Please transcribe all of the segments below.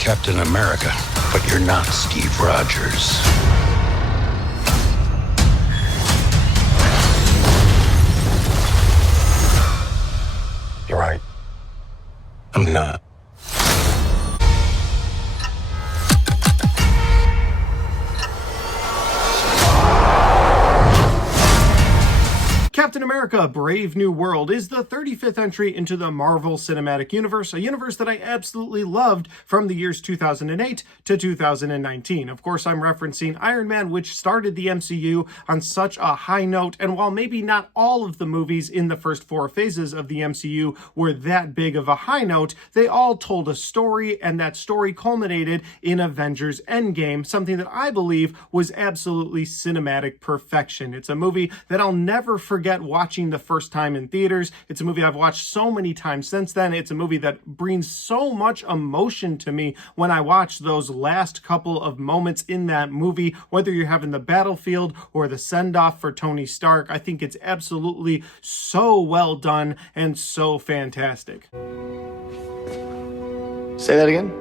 Captain America, but you're not Steve Rogers. You're right. I'm not. Captain America: Brave New World is the 35th entry into the Marvel Cinematic Universe, a universe that I absolutely loved from the years 2008 to 2019. Of course, I'm referencing Iron Man, which started the MCU on such a high note, and while maybe not all of the movies in the first 4 phases of the MCU were that big of a high note, they all told a story, and that story culminated in Avengers Endgame, something that I believe was absolutely cinematic perfection. It's a movie that I'll never forget watching the first time in theaters. It's a movie I've watched so many times since then. It's a movie that brings so much emotion to me when I watch those last couple of moments in that movie, whether you're having the battlefield or the send-off for Tony Stark. I think it's absolutely so well done and so fantastic. Say that again?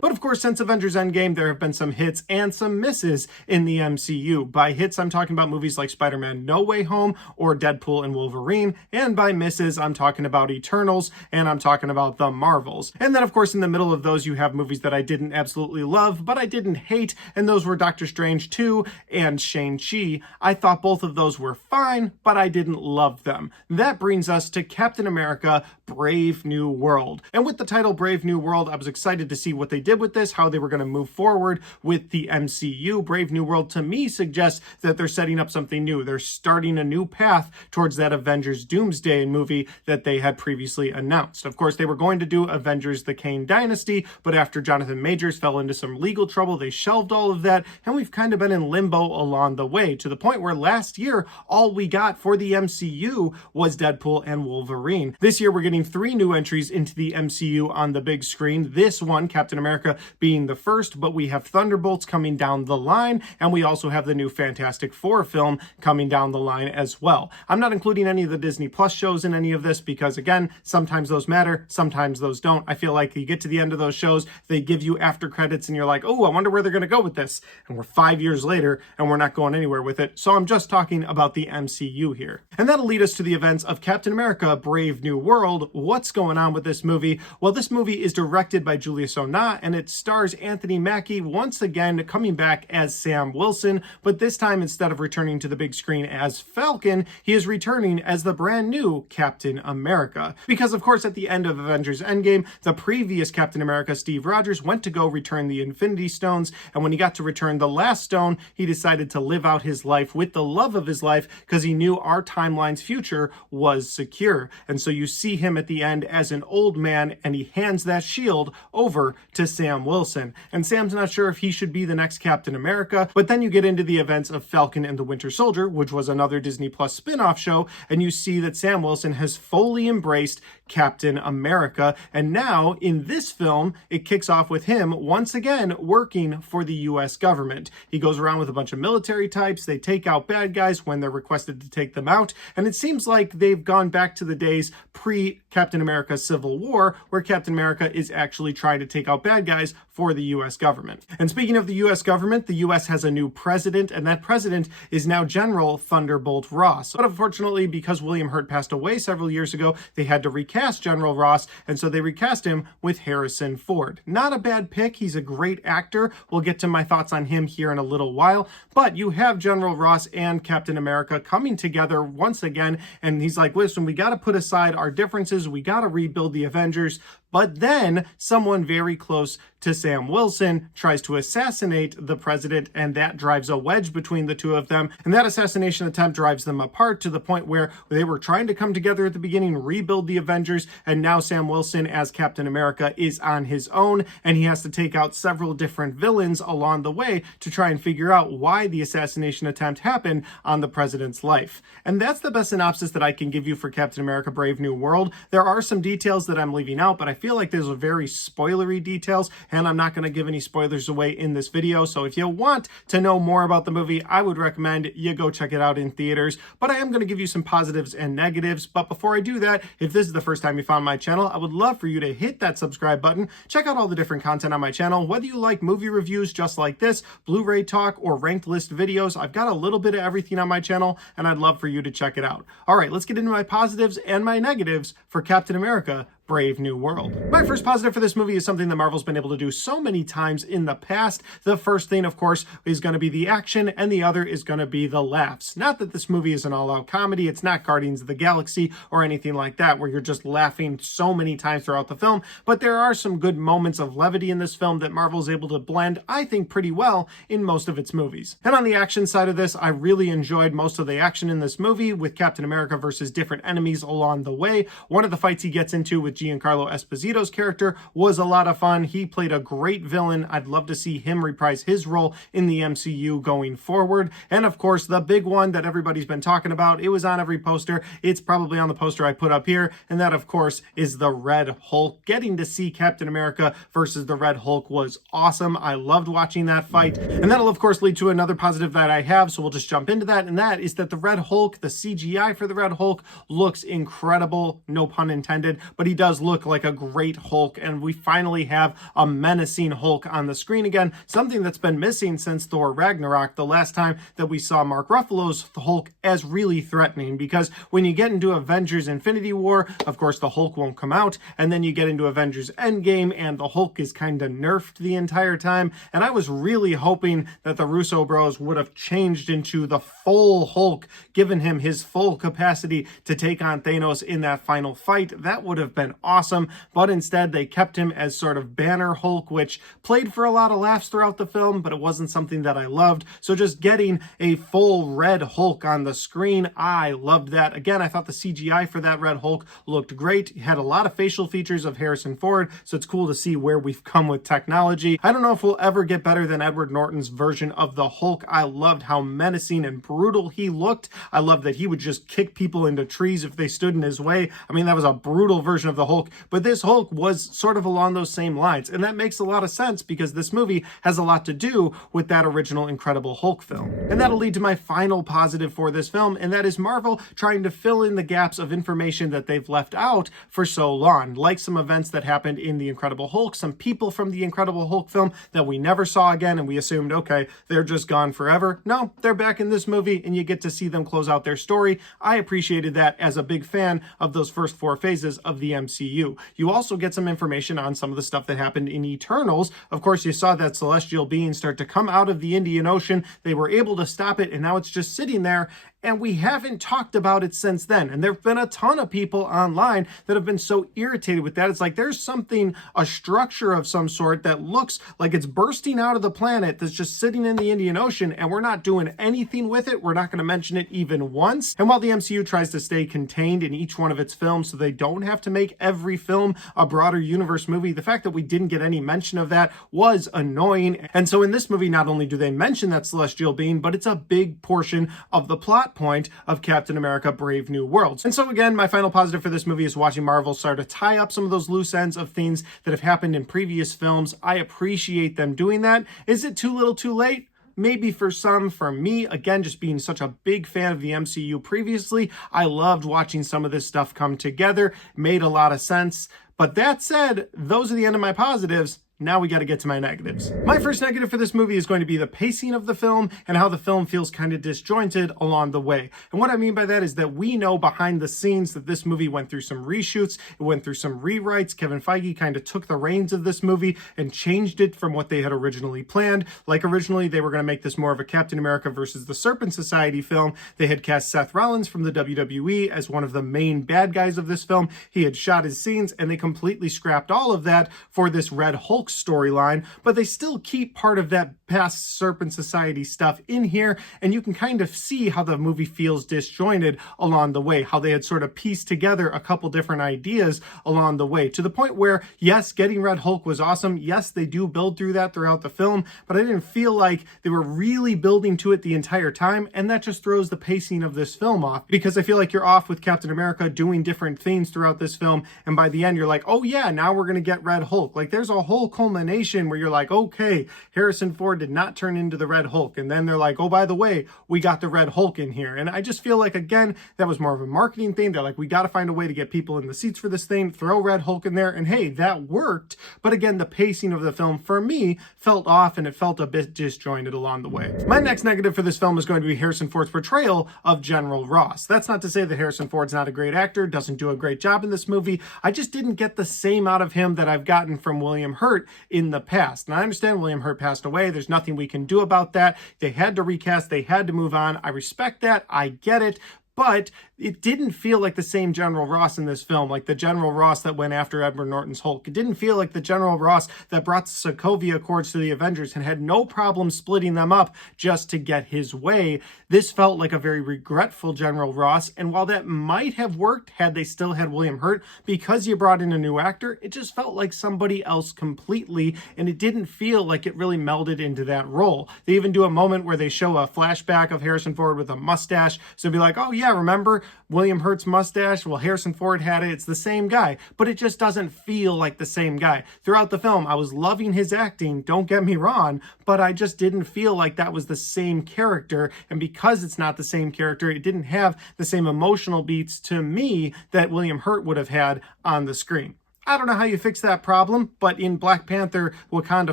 But of course, since Avengers Endgame, there have been some hits and some misses in the MCU. By hits, I'm talking about movies like Spider-Man No Way Home or Deadpool and Wolverine. And by misses, I'm talking about Eternals and I'm talking about The Marvels. And then, of course, in the middle of those, you have movies that I didn't absolutely love, but I didn't hate. And those were Doctor Strange 2 and Shang-Chi. I thought both of those were fine, but I didn't love them. That brings us to Captain America: Brave New World. And with the title Brave New World, I was excited to see what they did with this, how they were going to move forward with the MCU. Brave New World, to me, suggests that they're setting up something new. They're starting a new path towards that Avengers Doomsday movie that they had previously announced. Of course, they were going to do Avengers The Kane Dynasty, but after Jonathan Majors fell into some legal trouble, they shelved all of that, and we've kind of been in limbo along the way, to the point where last year, all we got for the MCU was Deadpool and Wolverine. This year, we're getting 3 new entries into the MCU on the big screen. This one, Captain America, being the first, but we have Thunderbolts coming down the line, and we also have the new Fantastic Four film coming down the line as well. I'm not including any of the Disney Plus shows in any of this because, again, sometimes those matter, sometimes those don't. I feel like you get to the end of those shows, they give you after credits, and you're like, oh, I wonder where they're going to go with this. And we're 5 years later, and we're not going anywhere with it. So I'm just talking about the MCU here. And that'll lead us to the events of Captain America: Brave New World. What's going on with this movie? Well, this movie is directed by Julius Onah, and it stars Anthony Mackie once again coming back as Sam Wilson, but this time, instead of returning to the big screen as Falcon, he is returning as the brand new Captain America. Because, of course, at the end of Avengers Endgame, the previous Captain America, Steve Rogers, went to go return the Infinity Stones, and when he got to return the last stone, he decided to live out his life with the love of his life because he knew our timeline's future was secure. And so you see him at the end as an old man, and he hands that shield over to Sam Wilson. And Sam's not sure if he should be the next Captain America, but then you get into the events of Falcon and the Winter Soldier, which was another Disney Plus spin-off show, and you see that Sam Wilson has fully embraced Captain America, and now in this film, it kicks off with him once again working for the US government. He goes around with a bunch of military types, they take out bad guys when they're requested to take them out, and it seems like they've gone back to the days pre-Captain America Civil War, where Captain America is actually trying to take out bad guys for the US government. And speaking of the US government, the US has a new president, and that president is now General Thunderbolt Ross. But unfortunately, because William Hurt passed away several years ago, they had to recast General Ross, and so they recast him with Harrison Ford. Not a bad pick. He's a great actor. We'll get to my thoughts on him here in a little while, but you have General Ross and Captain America coming together once again, and he's like, listen, we got to put aside our differences. We got to rebuild the Avengers. But then someone very close to Sam Wilson tries to assassinate the president, and that drives a wedge between the two of them. And that assassination attempt drives them apart to the point where they were trying to come together at the beginning, rebuild the Avengers, and now Sam Wilson as Captain America is on his own, and he has to take out several different villains along the way to try and figure out why the assassination attempt happened on the president's life. And that's the best synopsis that I can give you for Captain America: Brave New World. There are some details that I'm leaving out, but I feel like there's a very spoilery details details, and I'm not going to give any spoilers away in this video. So if you want to know more about the movie, I would recommend you go check it out in theaters. But I am going to give you some positives and negatives. But before I do that, if this is the first time you found my channel, I would love for you to hit that subscribe button. Check out all the different content on my channel, whether you like movie reviews just like this, Blu-ray talk, or ranked list videos. I've got a little bit of everything on my channel, and I'd love for you to check it out. All right, let's get into my positives and my negatives for Captain America: Brave New World. My first positive for this movie is something that Marvel's been able to do so many times in the past. The first thing, of course, is going to be the action, and the other is going to be the laughs. Not that this movie is an all-out comedy. It's not Guardians of the Galaxy or anything like that, where you're just laughing so many times throughout the film, but there are some good moments of levity in this film that Marvel's able to blend, I think, pretty well in most of its movies. And on the action side of this, I really enjoyed most of the action in this movie, with Captain America versus different enemies along the way. One of the fights he gets into with Giancarlo Esposito's character was a lot of fun. He played a great villain. I'd love to see him reprise his role in the MCU going forward. And of course, the big one that everybody's been talking about, it was on every poster. It's probably on the poster I put up here. And that, of course, is the Red Hulk. Getting to see Captain America versus the Red Hulk was awesome. I loved watching that fight. And that'll, of course, lead to another positive that I have. So we'll just jump into that. And that is that the Red Hulk, the CGI for the Red Hulk, looks incredible. No pun intended, but he does look like a great Hulk, and we finally have a menacing Hulk on the screen again, something that's been missing since Thor Ragnarok, the last time that we saw Mark Ruffalo's Hulk as really threatening, because when you get into Avengers Infinity War, of course the Hulk won't come out, and then you get into Avengers Endgame and the Hulk is kind of nerfed the entire time, and I was really hoping that the Russo bros would have changed into the full Hulk, given him his full capacity to take on Thanos in that final fight. That would have been awesome, but instead they kept him as sort of Banner Hulk, which played for a lot of laughs throughout the film, but it wasn't something that I loved. So just getting a full Red Hulk on the screen, I loved that. Again, I thought the CGI for that Red Hulk looked great. It had a lot of facial features of Harrison Ford, so it's cool to see where we've come with technology. I don't know if we'll ever get better than Edward Norton's version of the Hulk. I loved how menacing and brutal he looked. I loved that he would just kick people into trees if they stood in his way. I mean, that was a brutal version of the Hulk, but this Hulk was sort of along those same lines, and that makes a lot of sense because this movie has a lot to do with that original Incredible Hulk film. And that'll lead to my final positive for this film, and that is Marvel trying to fill in the gaps of information that they've left out for so long, like some events that happened in the Incredible Hulk, some people from the Incredible Hulk film that we never saw again, and we assumed, okay, they're just gone forever. No, they're back in this movie, and you get to see them close out their story. I appreciated that as a big fan of those first 4 phases of the MCU. You also get some information on some of the stuff that happened in Eternals. Of course, you saw that celestial being start to come out of the Indian Ocean. They were able to stop it, and now it's just sitting there, and we haven't talked about it since then. And there have been a ton of people online that have been so irritated with that. It's like there's something, a structure of some sort that looks like it's bursting out of the planet that's just sitting in the Indian Ocean, and we're not doing anything with it. We're not going to mention it even once. And while the MCU tries to stay contained in each one of its films so they don't have to make every film a broader universe movie, the fact that we didn't get any mention of that was annoying. And so in this movie, not only do they mention that celestial being, but it's a big portion of the plot point of Captain America: Brave New World. And so again, my final positive for this movie is watching Marvel start to tie up some of those loose ends of things that have happened in previous films. I appreciate them doing that. Is it too little too late? Maybe for some. For me, again, just being such a big fan of the MCU previously, I loved watching some of this stuff come together. It made a lot of sense. But that said, those are the end of my positives. Now we got to get to my negatives. My first negative for this movie is going to be the pacing of the film and how the film feels kind of disjointed along the way. And what I mean by that is that we know behind the scenes that this movie went through some reshoots, it went through some rewrites. Kevin Feige kind of took the reins of this movie and changed it from what they had originally planned. Like originally they were going to make this more of a Captain America versus the Serpent Society film. They had cast Seth Rollins from the WWE as one of the main bad guys of this film. He had shot his scenes, and they completely scrapped all of that for this Red Hulk storyline, but they still keep part of that past Serpent Society stuff in here, and you can kind of see how the movie feels disjointed along the way, how they had sort of pieced together a couple different ideas along the way, to the point where, yes, getting Red Hulk was awesome. Yes, they do build through that throughout the film, but I didn't feel like they were really building to it the entire time, and that just throws the pacing of this film off, because I feel like you're off with Captain America doing different things throughout this film, and by the end you're like, oh yeah, now we're gonna get Red Hulk. Like, there's a Hulk culmination where you're like, okay, Harrison Ford did not turn into the Red Hulk. And then they're like, oh, by the way, we got the Red Hulk in here. And I just feel like, again, that was more of a marketing thing. They're like, we got to find a way to get people in the seats for this thing, throw Red Hulk in there. And hey, that worked. But again, the pacing of the film for me felt off, and it felt a bit disjointed along the way. My next negative for this film is going to be Harrison Ford's portrayal of General Ross. That's not to say that Harrison Ford's not a great actor, doesn't do a great job in this movie. I just didn't get the same out of him that I've gotten from William Hurt in the past. And I understand William Hurt passed away. There's nothing we can do about that. They had to recast. They had to move on. I respect that. I get it. But it didn't feel like the same General Ross in this film, like the General Ross that went after Edward Norton's Hulk. It didn't feel like the General Ross that brought the Sokovia Accords to the Avengers and had no problem splitting them up just to get his way. This felt like a very regretful General Ross, and while that might have worked had they still had William Hurt, because you brought in a new actor, it just felt like somebody else completely, and it didn't feel like it really melded into that role. They even do a moment where they show a flashback of Harrison Ford with a mustache, so it'd be like, oh yeah, remember William Hurt's mustache? Well, Harrison Ford had it. It's the same guy, but it just doesn't feel like the same guy. Throughout the film, I was loving his acting, don't get me wrong, but I just didn't feel like that was the same character, and because it's not the same character, it didn't have the same emotional beats to me that William Hurt would have had on the screen. I don't know how you fix that problem, but in Black Panther Wakanda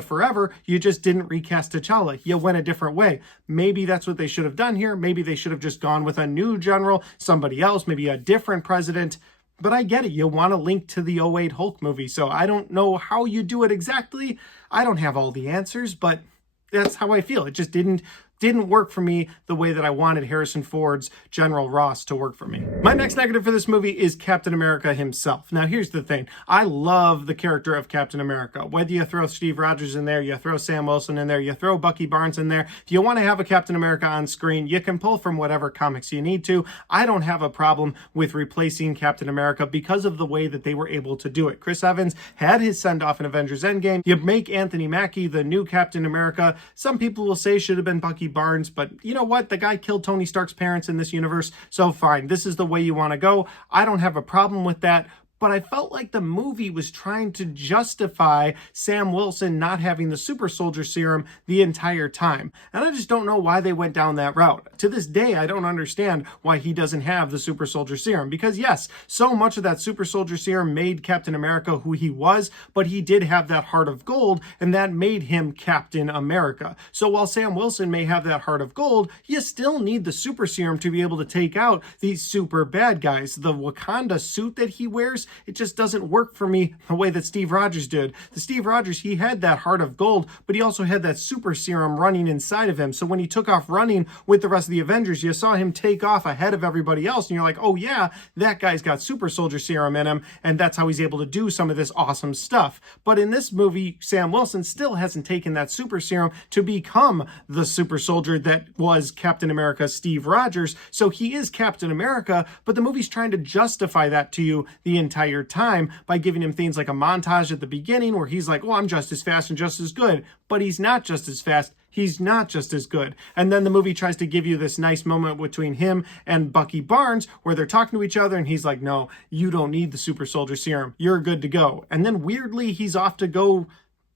Forever, you just didn't recast T'Challa. You went a different way. Maybe that's what they should have done here. Maybe they should have just gone with a new general, somebody else, maybe a different president. But I get it. You want to link to the '08 Hulk movie, so I don't know how you do it exactly. I don't have all the answers, but that's how I feel. It just didn't work for me the way that I wanted Harrison Ford's General Ross to work for me. My next negative for this movie is Captain America himself. Now, here's the thing. I love the character of Captain America. Whether you throw Steve Rogers in there, you throw Sam Wilson in there, you throw Bucky Barnes in there, if you want to have a Captain America on screen, you can pull from whatever comics you need to. I don't have a problem with replacing Captain America because of the way that they were able to do it. Chris Evans had his send-off in Avengers Endgame. You make Anthony Mackie the new Captain America. Some people will say should have been Bucky Barnes, but you know what? The guy killed Tony Stark's parents in this universe, so fine. This is the way you want to go. I don't have a problem with that. But I felt like the movie was trying to justify Sam Wilson not having the super soldier serum the entire time. And I just don't know why they went down that route. To this day, I don't understand why he doesn't have the super soldier serum. Because yes, so much of that super soldier serum made Captain America who he was, but he did have that heart of gold, and that made him Captain America. So while Sam Wilson may have that heart of gold, you still need the super serum to be able to take out these super bad guys. The Wakanda suit that he wears, it just doesn't work for me the way that Steve Rogers did. The Steve Rogers, he had that heart of gold, but he also had that super serum running inside of him. So when he took off running with the rest of the Avengers, you saw him take off ahead of everybody else, and you're like, oh yeah, that guy's got super soldier serum in him, and that's how he's able to do some of this awesome stuff. But in this movie, Sam Wilson still hasn't taken that super serum to become the super soldier that was Captain America Steve Rogers. So he is Captain America, but the movie's trying to justify that to you the entire time by giving him things like a montage at the beginning where he's like, oh, I'm just as fast and just as good, but he's not just as fast. He's not just as good. And then the movie tries to give you this nice moment between him and Bucky Barnes where they're talking to each other, and he's like, no, you don't need the super soldier serum. You're good to go. And then weirdly, he's off to go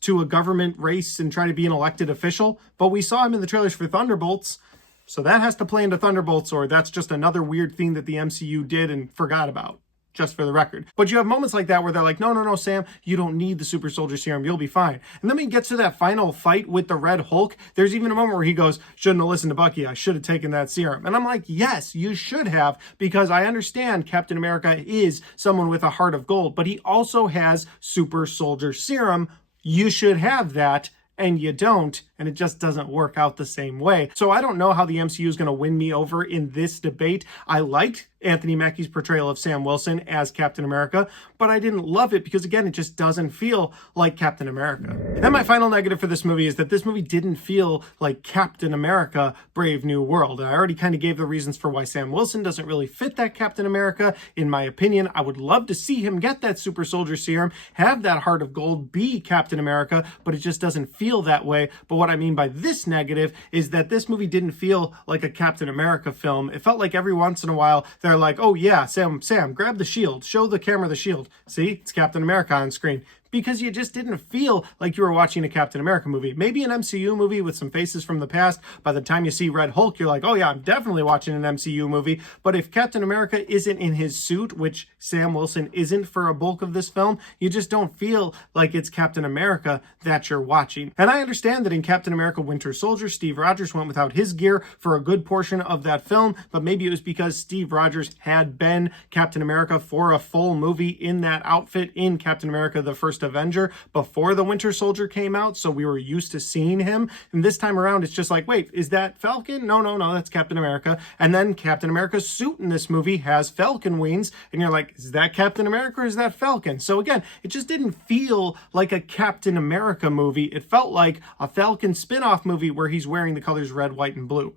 to a government race and try to be an elected official. But we saw him in the trailers for Thunderbolts. So that has to play into Thunderbolts, or that's just another weird thing that the MCU did and forgot about. Just for the record. But you have moments like that where they're like, no, Sam, you don't need the super soldier serum. You'll be fine. And then when he gets to that final fight with the Red Hulk, there's even a moment where he goes, shouldn't have listened to Bucky. I should have taken that serum. And I'm like, yes, you should have, because I understand Captain America is someone with a heart of gold, but he also has super soldier serum. You should have that. And you don't, and it just doesn't work out the same way. So I don't know how the MCU is going to win me over in this debate. I liked Anthony Mackie's portrayal of Sam Wilson as Captain America, but I didn't love it because, again, it just doesn't feel like Captain America. And my final negative for this movie is that this movie didn't feel like Captain America Brave New World. And I already kind of gave the reasons for why Sam Wilson doesn't really fit that Captain America. In my opinion, I would love to see him get that super soldier serum, have that heart of gold, be Captain America, but it just doesn't feel that way. But what I mean by this negative is that this movie didn't feel like a Captain America film. It felt like every once in a while they're like, oh yeah, Sam, grab the shield, show the camera the shield. See, it's Captain America on screen. because you just didn't feel like you were watching a Captain America movie. Maybe an MCU movie with some faces from the past. By the time you see Red Hulk, you're like, oh yeah, I'm definitely watching an MCU movie. But if Captain America isn't in his suit, which Sam Wilson isn't for a bulk of this film, you just don't feel like it's Captain America that you're watching. And I understand that in Captain America Winter Soldier, Steve Rogers went without his gear for a good portion of that film, but maybe it was because Steve Rogers had been Captain America for a full movie in that outfit in Captain America the First Avenger before the Winter Soldier came out, so we were used to seeing him. And this time around, it's just like, wait, is that Falcon? No, that's Captain America. And then Captain America's suit in this movie has Falcon wings, and you're like, is that Captain America or is that Falcon? So again, it just didn't feel like a Captain America movie. It felt like a Falcon spin-off movie where he's wearing the colors red, white, and blue.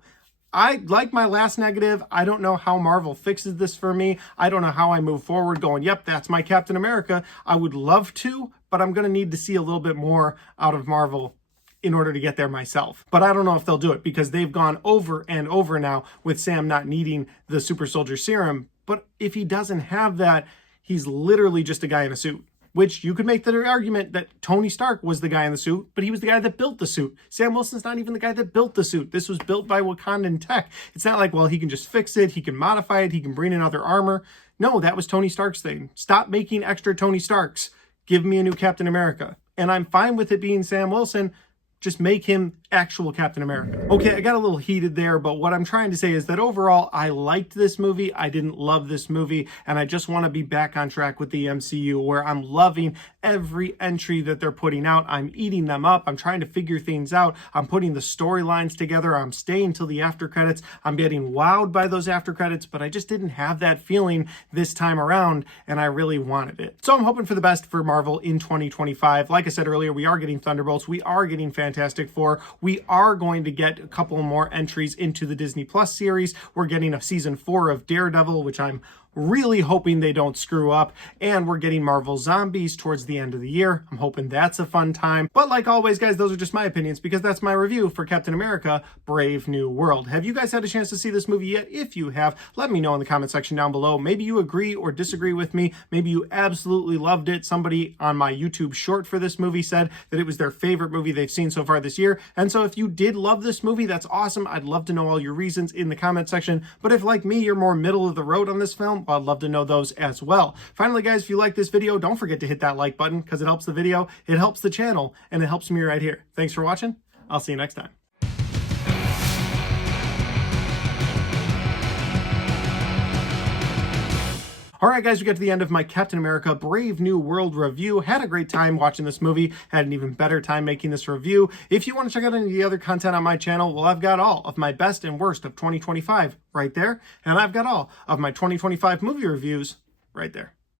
I like my last negative. I don't know how Marvel fixes this for me. I don't know how I move forward going, yep, that's my Captain America. I would love to, but I'm going to need to see a little bit more out of Marvel in order to get there myself. But I don't know if they'll do it because they've gone over and over now with Sam not needing the super soldier serum. But if he doesn't have that, he's literally just a guy in a suit. Which you could make the argument that Tony Stark was the guy in the suit, but he was the guy that built the suit. Sam Wilson's not even the guy that built the suit. This was built by Wakandan tech. It's not like, well, he can just fix it, he can modify it, he can bring in other armor. No, that was Tony Stark's thing. Stop making extra Tony Starks. Give me a new Captain America. And I'm fine with it being Sam Wilson. Just make him actual Captain America. Okay, I got a little heated there, but what I'm trying to say is that overall, I liked this movie. I didn't love this movie, and I just want to be back on track with the MCU where I'm loving every entry that they're putting out. I'm eating them up. I'm trying to figure things out. I'm putting the storylines together. I'm staying till the after credits. I'm getting wowed by those after credits, but I just didn't have that feeling this time around, and I really wanted it. So I'm hoping for the best for Marvel in 2025. Like I said earlier, we are getting Thunderbolts. We are getting Fantastic Four. We are going to get a couple more entries into the Disney Plus series. We're getting a season 4 of Daredevil, which I'm really hoping they don't screw up, and we're getting Marvel Zombies towards the end of the year. I'm hoping that's a fun time. But like always, guys, those are just my opinions because that's my review for Captain America Brave New World. Have you guys had a chance to see this movie yet? If you have, let me know in the comment section down below. Maybe you agree or disagree with me. Maybe you absolutely loved it. Somebody on my YouTube short for this movie said that it was their favorite movie they've seen so far this year. And so if you did love this movie, that's awesome. I'd love to know all your reasons in the comment section. But if, like me, you're more middle of the road on this film, well, I'd love to know those as well. Finally, guys, if you like this video, don't forget to hit that like button because it helps the video, it helps the channel, and it helps me right here. Thanks for watching. I'll see you next time. Alright guys, we got to the end of my Captain America Brave New World review. Had a great time watching this movie. Had an even better time making this review. If you want to check out any of the other content on my channel, well, I've got all of my best and worst of 2025 right there. And I've got all of my 2025 movie reviews right there.